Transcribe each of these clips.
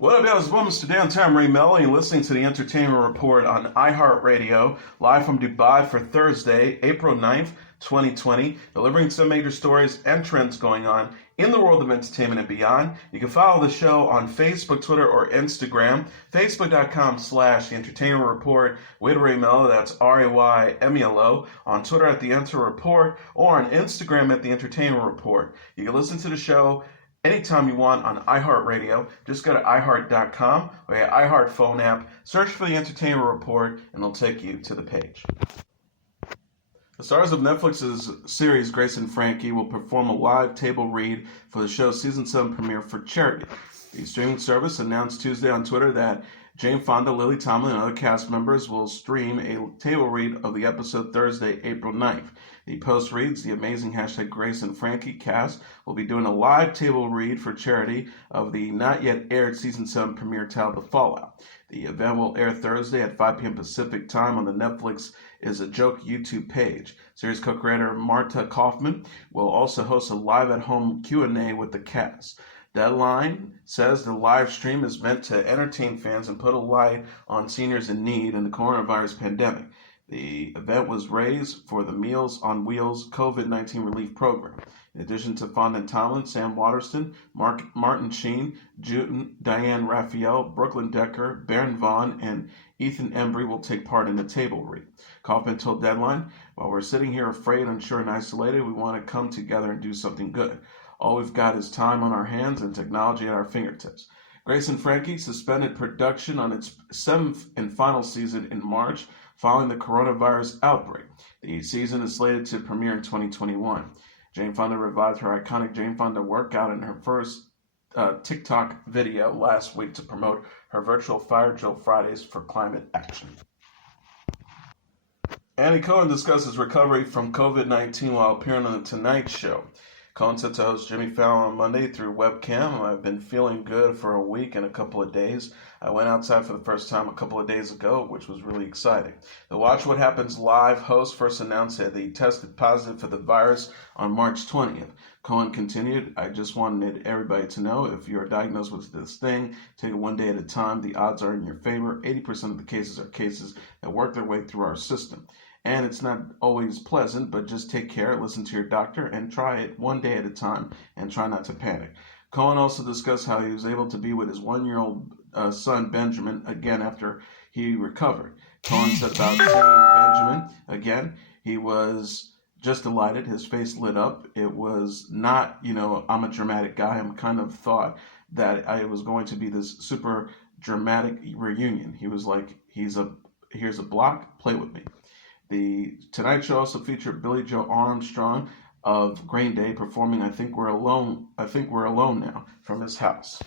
What up, y'all? This is Mr. Downtown Melo, and you're listening to the Entertainment Report on iHeartRadio, live from Dubai for Thursday, April 9th, 2020, delivering some major stories and trends going on in the world of entertainment and beyond. You can follow the show on Facebook, Twitter, or Instagram. Facebook.com/The Entertainment Report with Ray Melo, that's RAYMELO. On Twitter at The Enter Report, or on Instagram at The Entertainment Report. You can listen to the show anytime you want on iHeartRadio. Just go to iHeart.com or your iHeart phone app, search for The Entertainment Report, and it'll take you to the page. The stars of Netflix's series Grace and Frankie will perform a live table read for the show's season 7 premiere for charity. The streaming service announced Tuesday on Twitter that Jane Fonda, Lily Tomlin, and other cast members will stream a table read of the episode Thursday, April 9th. The post reads, the amazing #Grace and Frankie cast will be doing a live table read for charity of the not yet aired season 7 premiere titled The Fallout. The event will air Thursday at 5 p.m. Pacific time on the Netflix is a Joke YouTube page. Series co-creator Marta Kaufman will also host a live at-home Q&A with the cast. Deadline says the live stream is meant to entertain fans and put a light on seniors in need in the coronavirus pandemic. The event was raised for the Meals on Wheels COVID-19 relief program. In addition to Fonda and Tomlin, Sam Waterston, Martin Sheen, Diane Raphael, Brooklyn Decker, Baron Vaughn, and Ethan Embry will take part in the table read. Kaufman told Deadline, while we're sitting here afraid, unsure, and isolated, we want to come together and do something good. All we've got is time on our hands and technology at our fingertips. Grace and Frankie suspended production on its 7th and final season in March following the coronavirus outbreak. The season is slated to premiere in 2021. Jane Fonda revived her iconic Jane Fonda workout in her first TikTok video last week to promote her virtual Fire Drill Fridays for climate action. Andy Cohen discusses recovery from COVID-19 while appearing on The Tonight Show. Cohen said to host Jimmy Fallon on Monday through webcam, I've been feeling good for a week and a couple of days. I went outside for the first time a couple of days ago, which was really exciting. The Watch What Happens Live host first announced that he tested positive for the virus on March 20th. Cohen continued, I just wanted everybody to know if you're diagnosed with this thing, take it one day at a time. The odds are in your favor. 80% of the cases are cases that work their way through our system. And it's not always pleasant, but just take care, listen to your doctor, and try it one day at a time, and try not to panic. Cohen also discussed how he was able to be with his 1-year-old son, Benjamin, again after he recovered. Cohen said about seeing Benjamin again, he was just delighted. His face lit up. It was not, I'm a dramatic guy. I kind of thought that I was going to be this super dramatic reunion. He was like, here's a block, play with me. The Tonight Show also featured Billy Joe Armstrong of Green Day performing I Think We're Alone Now from his house.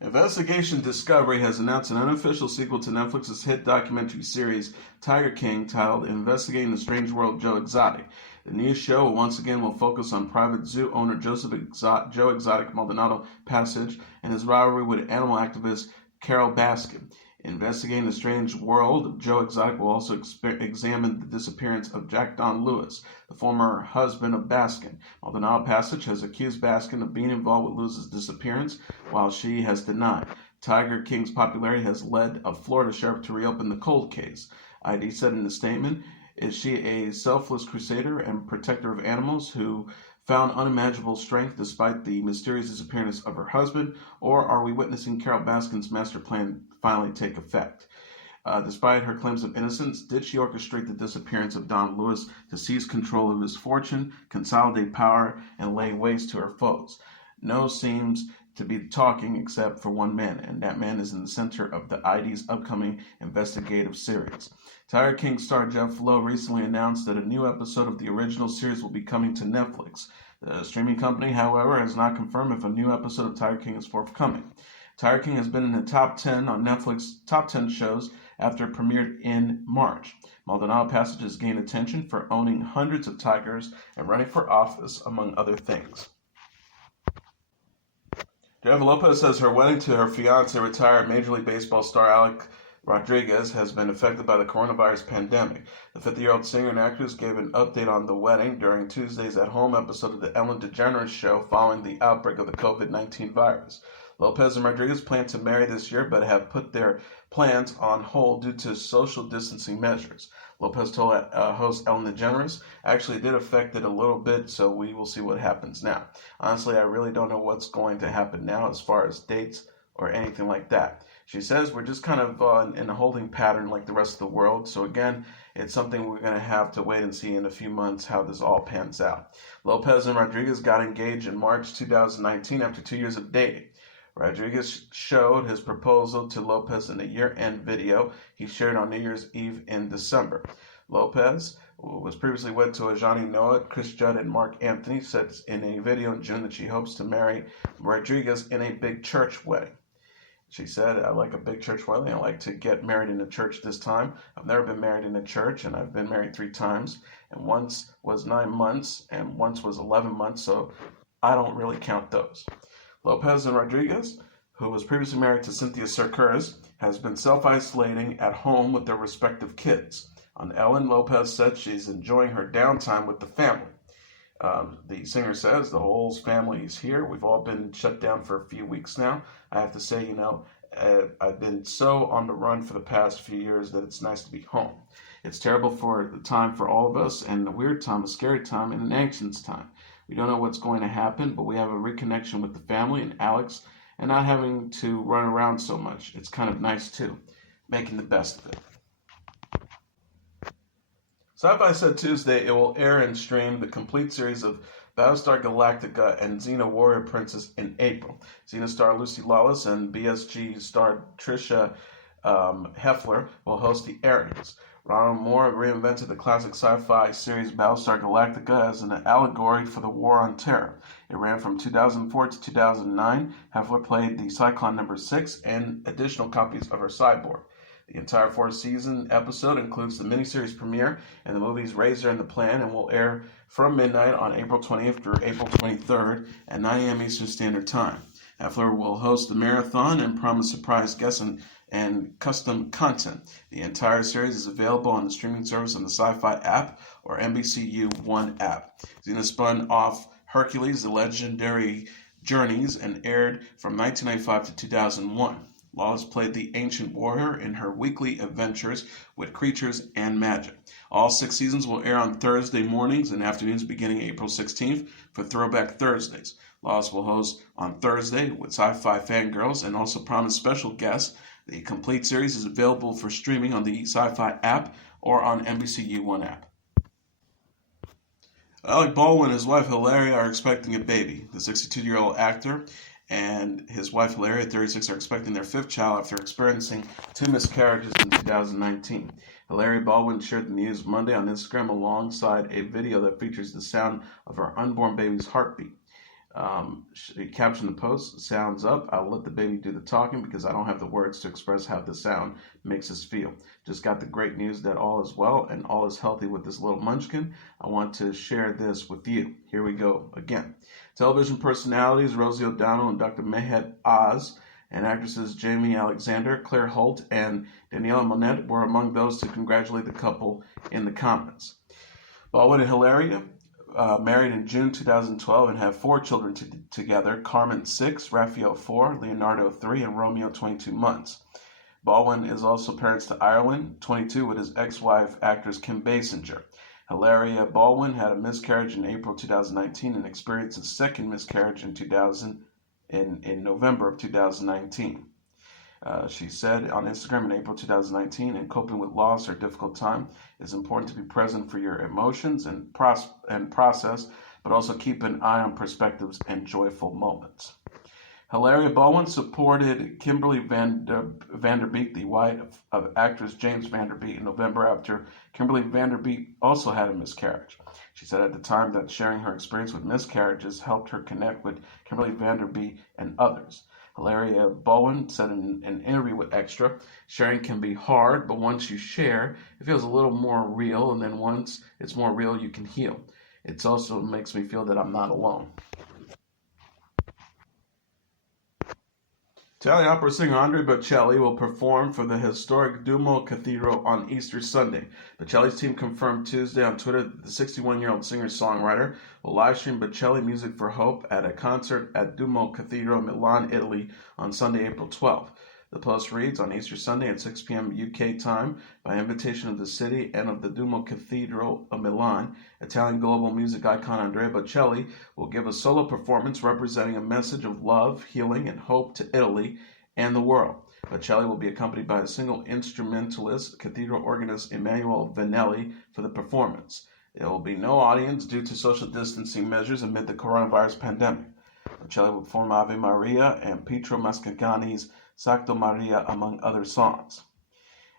Investigation Discovery has announced an unofficial sequel to Netflix's hit documentary series Tiger King titled Investigating the Strange World of Joe Exotic. The new show once again will focus on private zoo owner Joe Exotic Maldonado Passage and his rivalry with animal activist Carol Baskin. Investigating the Strange World of Joe Exotic will also examine the disappearance of Jack Don Lewis, the former husband of Baskin. Maldonado Passage has accused Baskin of being involved with Lewis's disappearance, while she has denied. Tiger King's popularity has led a Florida sheriff to reopen the cold case. ID said in a statement, is she a selfless crusader and protector of animals who found unimaginable strength despite the mysterious disappearance of her husband, or are we witnessing Carol Baskin's master plan finally take effect? Despite her claims of innocence, did she orchestrate the disappearance of Don Lewis to seize control of his fortune, consolidate power, and lay waste to her foes? No seems to be talking except for one man, and that man is in the center of the ID's upcoming investigative series. Tiger King star Jeff Lowe recently announced that a new episode of the original series will be coming to Netflix. The streaming company, however, has not confirmed if a new episode of Tiger King is forthcoming. Tiger King has been in the top 10 on Netflix top 10 shows after it premiered in March. Maldonado Passage has gained attention for owning hundreds of tigers and running for office, among other things. Jennifer Lopez says her wedding to her fiancé, retired Major League Baseball star Alec Rodriguez, has been affected by the coronavirus pandemic. The 50-year-old singer and actress gave an update on the wedding during Tuesday's at-home episode of The Ellen DeGeneres Show following the outbreak of the COVID-19 virus. Lopez and Rodriguez plan to marry this year, but have put their plans on hold due to social distancing measures. Lopez told host Ellen DeGeneres, actually it did affect it a little bit, so we will see what happens now. Honestly, I really don't know what's going to happen now as far as dates or anything like that. She says we're just kind of in a holding pattern like the rest of the world. So again, it's something we're going to have to wait and see in a few months how this all pans out. Lopez and Rodriguez got engaged in March 2019 after 2 years of dating. Rodriguez showed his proposal to Lopez in a year-end video he shared on New Year's Eve in December. Lopez, who was previously wed to Ajani Noah, Chris Judd, and Mark Anthony, said in a video in June that she hopes to marry Rodriguez in a big church wedding. She said, I like a big church wedding. I like to get married in a church this time. I've never been married in a church, and I've been married 3 times. And once was 9 months, and once was 11 months, so I don't really count those. Lopez and Rodriguez, who was previously married to Cynthia Cerqueras, has been self-isolating at home with their respective kids. On Ellen, Lopez said she's enjoying her downtime with the family. The singer says the whole family is here. We've all been shut down for a few weeks now. I have to say, I've been so on the run for the past few years that it's nice to be home. It's terrible for the time for all of us, and a weird time, a scary time, and an anxious time. We don't know what's going to happen, but we have a reconnection with the family and Alex, and not having to run around so much. It's kind of nice too, making the best of it. Sci-Fi said Tuesday it will air and stream the complete series of Battlestar Galactica and Xena Warrior Princess in April. Xena star Lucy Lawless and BSG star Tricia Helfer will host the airings. Ronald Moore reinvented the classic sci-fi series Battlestar Galactica as an allegory for the War on Terror. It ran from 2004 to 2009. Helfer played the Cyclone number 6 and additional copies of her cyborg. The entire 4th-season episode includes the miniseries premiere and the movies Razor and the Plan, and will air from midnight on April 20th through April 23rd at 9 a.m. Eastern Standard Time. Helfer will host the marathon and promise surprise guests and custom content. The entire series is available on the streaming service on the Sci-Fi app or NBCU One app. Xena spun off Hercules: The Legendary Journeys and aired from 1995 to 2001. Lawless played the ancient warrior in her weekly adventures with creatures and magic. All 6 seasons will air on Thursday mornings and afternoons beginning April 16th for Throwback Thursdays. Lawless will host on Thursday with Sci-Fi Fangirls and also promise special guests. The complete series is available for streaming on the Sci-Fi app or on NBCU One app. Alec Baldwin and his wife Hilaria are expecting a baby. The 62-year-old actor and his wife Hilaria, 36, are expecting their 5th child after experiencing 2 miscarriages in 2019. Hilaria Baldwin shared the news Monday on Instagram alongside a video that features the sound of her unborn baby's heartbeat. She captioned the post, "Sounds up. I'll let the baby do the talking because I don't have the words to express how the sound makes us feel. Just got the great news that all is well and all is healthy with this little munchkin. I want to share this with you." Here we go again. Television personalities Rosie O'Donnell and Dr. Mehed Oz and actresses Jamie Alexander, Claire Holt, and Daniela Monet were among those to congratulate the couple in the comments. Baldwin and Hilaria married in June 2012 and have 4 children together: Carmen 6, Raphael 4, Leonardo 3, and Romeo 22 months. Baldwin is also parents to Ireland, 22, with his ex-wife, actress Kim Basinger. Hilaria Baldwin had a miscarriage in April 2019 and experienced a second miscarriage in November of 2019. She said on Instagram in April 2019, "In coping with loss or difficult time, it's important to be present for your emotions and process, but also keep an eye on perspectives and joyful moments." Hilaria Baldwin supported Kimberly Vanderbeek, the wife of actress James Vanderbeek, in November after Kimberly Vanderbeek also had a miscarriage. She said at the time that sharing her experience with miscarriages helped her connect with Kimberly Vanderbeek and others. Hilaria Baldwin said in an interview with Extra, "Sharing can be hard, but once you share, it feels a little more real, and then once it's more real, you can heal. It also makes me feel that I'm not alone." Italian opera singer Andrea Bocelli will perform for the historic Duomo Cathedral on Easter Sunday. Bocelli's team confirmed Tuesday on Twitter that the 61-year-old singer-songwriter will livestream Bocelli Music for Hope at a concert at Duomo Cathedral, Milan, Italy on Sunday, April 12th. The post reads, on Easter Sunday at 6 p.m. UK time, by invitation of the city and of the Duomo Cathedral of Milan, Italian global music icon Andrea Bocelli will give a solo performance representing a message of love, healing, and hope to Italy and the world. Bocelli will be accompanied by a single instrumentalist, cathedral organist Emanuele Vanelli, for the performance. There will be no audience due to social distancing measures amid the coronavirus pandemic. Bocelli will perform Ave Maria and Pietro Mascagani's Sacco Maria, among other songs.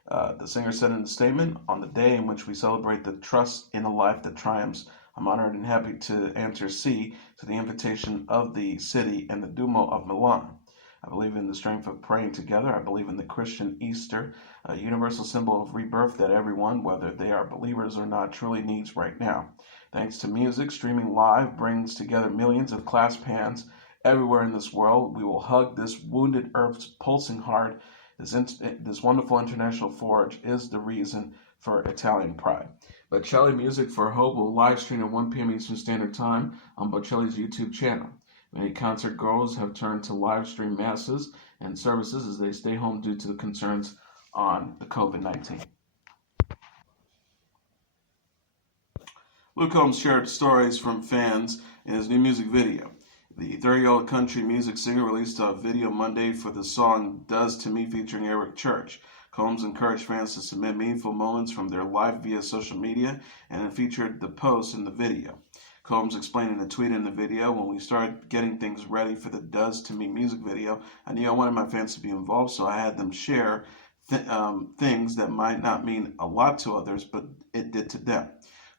The singer said in a statement, on the day in which we celebrate the trust in a life that triumphs, I'm honored and happy to answer C to the invitation of the city and the Duomo of Milan. I believe in the strength of praying together. I believe in the Christian Easter, a universal symbol of rebirth that everyone, whether they are believers or not, truly needs right now. Thanks to music, streaming live brings together millions of clasped hands everywhere in this world. We will hug this wounded earth's pulsing heart. This wonderful international forge is the reason for Italian pride. Bocelli Music for Hope will live stream at 1 p.m. Eastern Standard Time on Bocelli's YouTube channel. Many concert goers have turned to live stream masses and services as they stay home due to the concerns on the COVID-19. Luke Combs shared stories from fans in his new music video. The 30-year-old country music singer released a video Monday for the song Does to Me featuring Eric Church. Combs encouraged fans to submit meaningful moments from their life via social media and it featured the post in the video. Combs explained in a tweet in the video, when we started getting things ready for the Does to Me music video, I knew I wanted my fans to be involved, so I had them share things that might not mean a lot to others, but it did to them.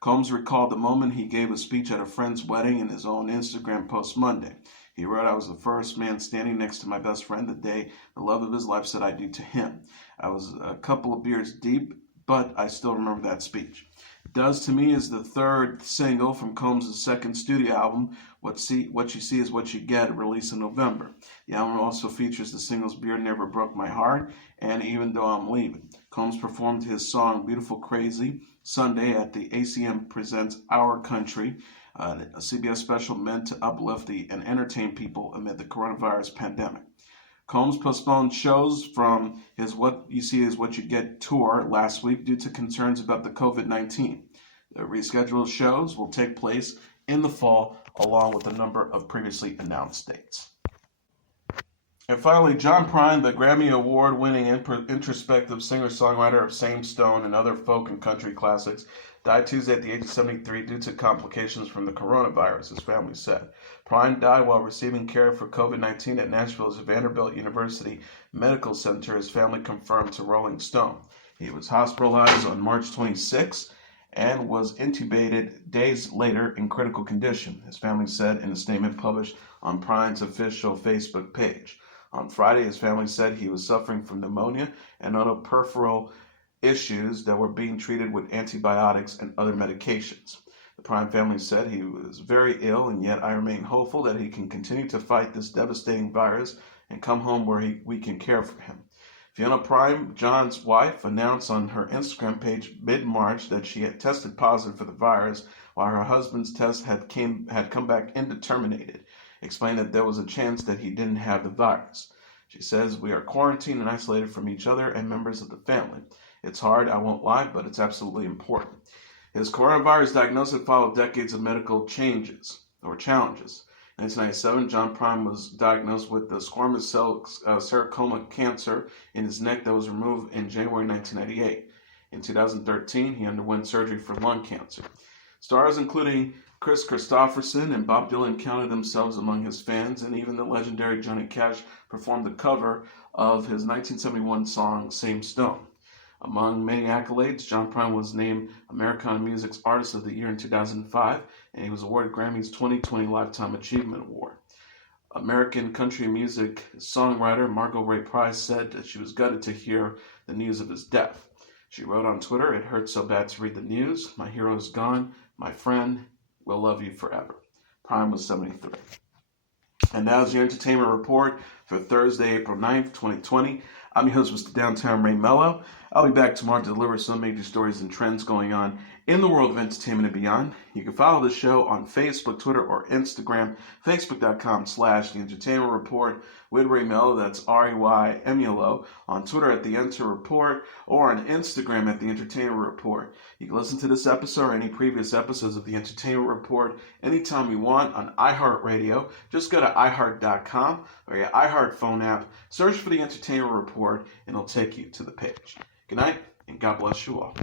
Combs recalled the moment he gave a speech at a friend's wedding in his own Instagram post Monday. He wrote, I was the first man standing next to my best friend the day the love of his life said I do to him. I was a couple of beers deep, but I still remember that speech. Does to Me is the third single from Combs' second studio album, What You See Is What You Get, released in November. The album also features the singles Beer Never Broke My Heart and Even Though I'm Leaving. Combs performed his song Beautiful Crazy Sunday at the ACM Presents Our Country, a CBS special meant to uplift and entertain people amid the coronavirus pandemic. Combs postponed shows from his What You See Is What You Get tour last week due to concerns about the COVID-19. The rescheduled shows will take place in the fall, along with a number of previously announced dates. And finally, John Prine, the Grammy Award-winning introspective singer-songwriter of Same Stone and other folk and country classics, died Tuesday at the age of 73 due to complications from the coronavirus, his family said. Prine died while receiving care for COVID-19 at Nashville's Vanderbilt University Medical Center, his family confirmed to Rolling Stone. He was hospitalized on March 26 and was intubated days later in critical condition, his family said in a statement published on Prine's official Facebook page. On Friday, his family said he was suffering from pneumonia and other peripheral issues that were being treated with antibiotics and other medications. The Prine family said he was very ill, and yet I remain hopeful that he can continue to fight this devastating virus and come home where we can care for him. Fiona Prine, John's wife, announced on her Instagram page mid-March that she had tested positive for the virus, while her husband's test had come back indeterminated, explained that there was a chance that he didn't have the virus. She says, we are quarantined and isolated from each other and members of the family. It's hard, I won't lie, but it's absolutely important. His coronavirus diagnosis followed decades of medical challenges. In 1997, John Prine was diagnosed with the squamous cell sarcoma cancer in his neck that was removed in January 1998. In 2013, he underwent surgery for lung cancer. Stars including Chris Christopherson and Bob Dylan counted themselves among his fans, and even the legendary Johnny Cash performed the cover of his 1971 song, Same Stone. Among many accolades, John Prine was named Americana Music's Artist of the Year in 2005, and he was awarded Grammy's 2020 Lifetime Achievement Award. American country music songwriter Margot Ray Price said that she was gutted to hear the news of his death. She wrote on Twitter, "It hurts so bad to read the news. My hero is gone. My friend will love you forever." Prine was 73. And that was your Entertainment Report for Thursday, April 9th, 2020. I'm your host, Mr. Downtown Ray Melo. I'll be back tomorrow to deliver some major stories and trends going on in the world of entertainment and beyond. You can follow the show on Facebook, Twitter, or Instagram, facebook.com/The Entertainment Report with Ray Melo, that's RAYMELO, on Twitter at The Enter Report, or on Instagram at The Entertainment Report. You can listen to this episode or any previous episodes of The Entertainment Report anytime you want on iHeartRadio. Just go to iHeart.com or your iHeart phone app, search for The Entertainment Report, and it'll take you to the page. Good night, and God bless you all.